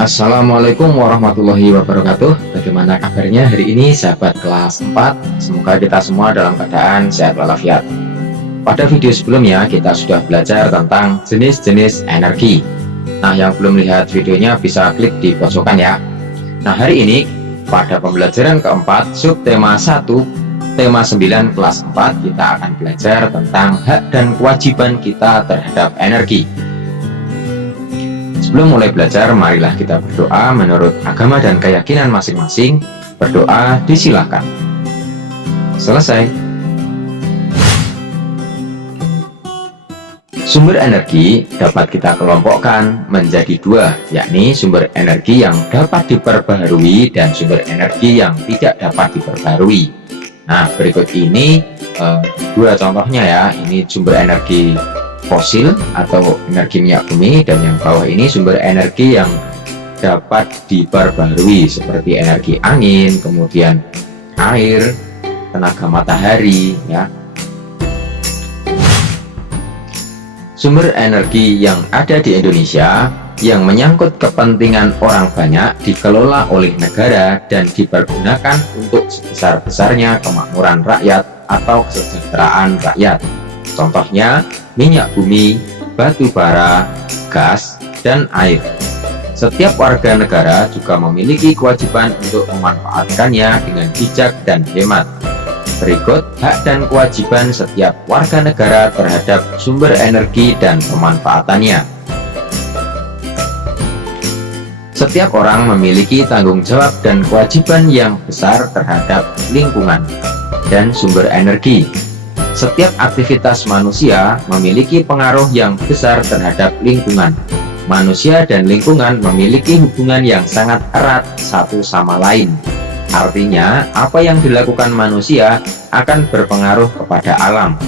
Assalamualaikum warahmatullahi wabarakatuh. Bagaimana kabarnya hari ini sahabat kelas 4? Semoga kita semua dalam keadaan sehat walafiat. Pada video sebelumnya kita sudah belajar tentang jenis-jenis energi. Nah, yang belum lihat videonya bisa klik di pojokan ya. Nah, hari ini pada pembelajaran keempat subtema 1 tema 9 kelas 4 kita akan belajar tentang hak dan kewajiban kita terhadap energi. Sebelum mulai belajar, marilah kita berdoa menurut agama dan keyakinan masing-masing. Berdoa disilahkan. Selesai. Sumber energi dapat kita kelompokkan menjadi dua, yakni sumber energi yang dapat diperbaharui dan sumber energi yang tidak dapat diperbaharui. Nah, berikut ini dua contohnya ya. Ini sumber energi fosil atau energi minyak bumi, dan yang bawah ini sumber energi yang dapat diperbarui seperti energi angin, kemudian air, tenaga matahari ya. Sumber energi yang ada di Indonesia yang menyangkut kepentingan orang banyak dikelola oleh negara dan dipergunakan untuk sebesar-besarnya kemakmuran rakyat atau kesejahteraan rakyat. Contohnya minyak bumi, batu bara, gas, dan air. Setiap warga negara juga memiliki kewajiban untuk memanfaatkannya dengan bijak dan hemat. Berikut hak dan kewajiban setiap warga negara terhadap sumber energi dan pemanfaatannya. Setiap orang memiliki tanggung jawab dan kewajiban yang besar terhadap lingkungan dan sumber energi. Setiap aktivitas manusia memiliki pengaruh yang besar terhadap lingkungan. Manusia dan lingkungan memiliki hubungan yang sangat erat satu sama lain. Artinya, apa yang dilakukan manusia akan berpengaruh kepada alam.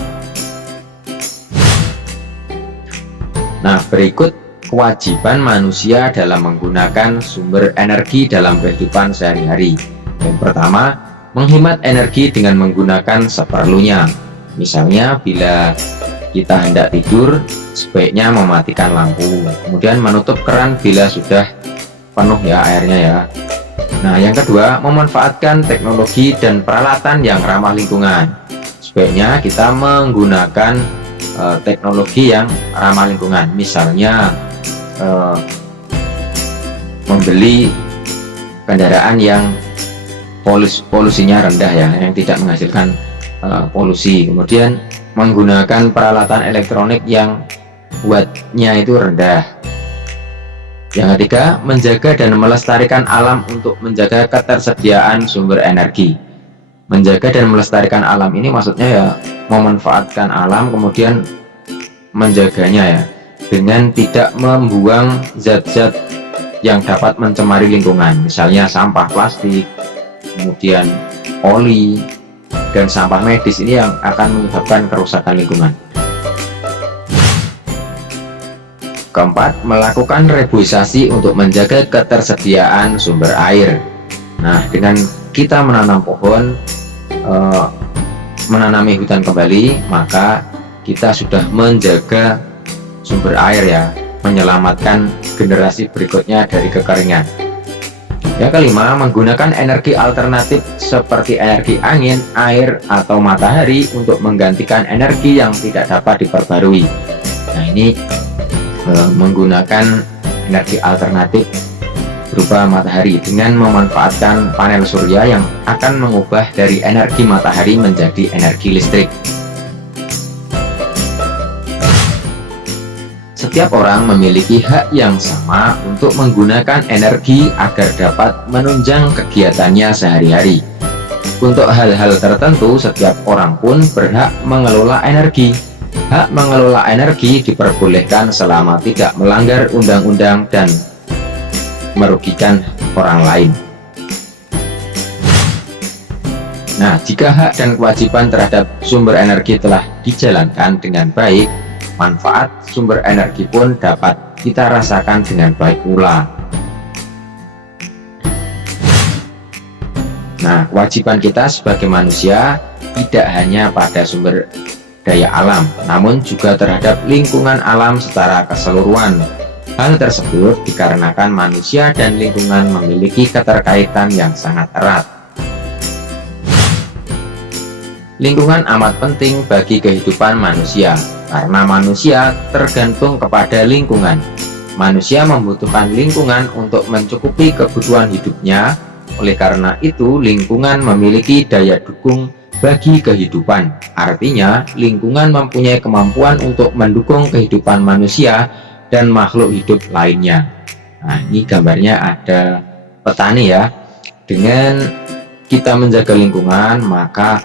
Nah, berikut kewajiban manusia dalam menggunakan sumber energi dalam kehidupan sehari-hari. Yang pertama, menghemat energi dengan menggunakan seperlunya. Misalnya bila kita hendak tidur, sebaiknya mematikan lampu, kemudian menutup keran bila sudah penuh ya airnya ya. Nah, yang kedua, memanfaatkan teknologi dan peralatan yang ramah lingkungan. Sebaiknya kita menggunakan teknologi yang ramah lingkungan, misalnya membeli kendaraan yang polusinya rendah ya, yang tidak menghasilkan polusi. Kemudian menggunakan peralatan elektronik yang wattnya itu rendah. Yang ketiga, menjaga dan melestarikan alam untuk menjaga ketersediaan sumber energi. Menjaga dan melestarikan alam ini maksudnya ya memanfaatkan alam, kemudian menjaganya ya dengan tidak membuang zat-zat yang dapat mencemari lingkungan, misalnya sampah plastik, kemudian oli, dan sampah medis ini yang akan menyebabkan kerusakan lingkungan. Keempat, melakukan reboisasi untuk menjaga ketersediaan sumber air. Nah, dengan kita menanam pohon, menanami hutan kembali, maka kita sudah menjaga sumber air ya, menyelamatkan generasi berikutnya dari kekeringan. Yang kelima, menggunakan energi alternatif seperti energi angin, air, atau matahari untuk menggantikan energi yang tidak dapat diperbarui. Nah, ini menggunakan energi alternatif berupa matahari dengan memanfaatkan panel surya yang akan mengubah dari energi matahari menjadi energi listrik. Setiap orang memiliki hak yang sama untuk menggunakan energi agar dapat menunjang kegiatannya sehari-hari. Untuk hal-hal tertentu, setiap orang pun berhak mengelola energi. Hak mengelola energi diperbolehkan selama tidak melanggar undang-undang dan merugikan orang lain. Nah, jika hak dan kewajiban terhadap sumber energi telah dijalankan dengan baik, manfaat sumber energi pun dapat kita rasakan dengan baik pula. Nah, kewajiban kita sebagai manusia tidak hanya pada sumber daya alam, namun juga terhadap lingkungan alam secara keseluruhan. Hal tersebut dikarenakan manusia dan lingkungan memiliki keterkaitan yang sangat erat. Lingkungan amat penting bagi kehidupan manusia, karena manusia tergantung kepada lingkungan. Manusia membutuhkan lingkungan untuk mencukupi kebutuhan hidupnya. Oleh karena itu, lingkungan memiliki daya dukung bagi kehidupan. Artinya, lingkungan mempunyai kemampuan untuk mendukung kehidupan manusia dan makhluk hidup lainnya. Nah, ini gambarnya ada petani ya. Dengan kita menjaga lingkungan, maka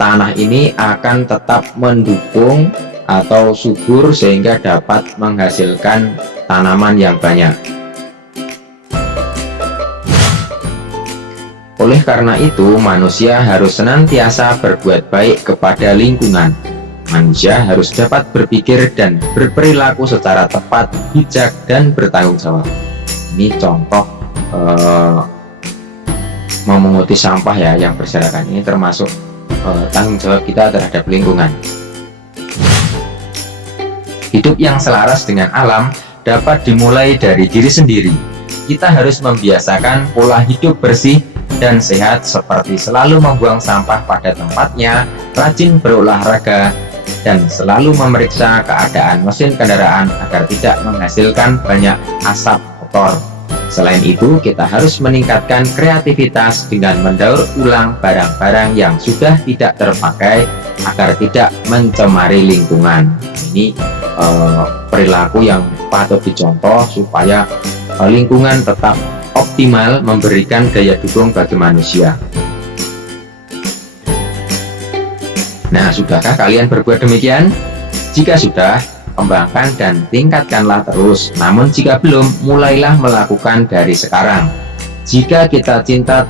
tanah ini akan tetap mendukung atau subur sehingga dapat menghasilkan tanaman yang banyak. Oleh karena itu, manusia harus senantiasa berbuat baik kepada lingkungan. Manusia harus dapat berpikir dan berperilaku secara tepat, bijak, dan bertanggung jawab. Ini contoh memunguti sampah ya yang berserakan. Ini termasuk tanggung jawab kita terhadap lingkungan. Hidup yang selaras dengan alam dapat dimulai dari diri sendiri. Kita harus membiasakan pola hidup bersih dan sehat seperti selalu membuang sampah pada tempatnya, rajin berolahraga, dan selalu memeriksa keadaan mesin kendaraan agar tidak menghasilkan banyak asap kotor. Selain itu, kita harus meningkatkan kreativitas dengan mendaur ulang barang-barang yang sudah tidak terpakai agar tidak mencemari lingkungan. Ini perilaku yang patut dicontoh supaya lingkungan tetap optimal memberikan daya dukung bagi manusia. Nah, sudahkah kalian berbuat demikian? Jika sudah, kembangkan dan tingkatkanlah terus. Namun jika belum, mulailah melakukan dari sekarang. Jika kita cinta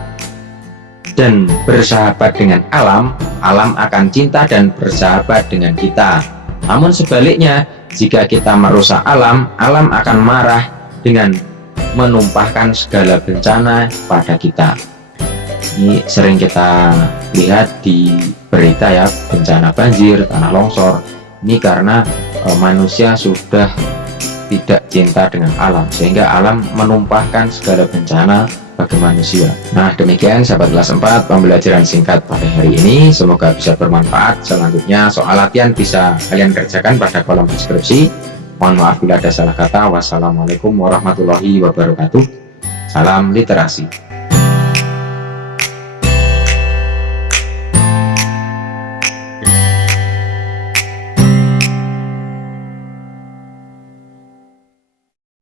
dan bersahabat dengan alam, alam akan cinta dan bersahabat dengan kita. Namun sebaliknya, jika kita merusak alam, alam akan marah dengan menumpahkan segala bencana pada kita. Ini sering kita lihat di berita ya, bencana banjir, tanah longsor. Ini karena manusia sudah tidak cinta dengan alam, sehingga alam menumpahkan segala bencana bagi manusia. Nah, demikian sahabat kelas 4 pembelajaran singkat pada hari ini. Semoga bisa bermanfaat. Selanjutnya soal latihan bisa kalian kerjakan pada kolom deskripsi. Mohon maaf bila ada salah kata. Wassalamualaikum warahmatullahi wabarakatuh. Salam literasi.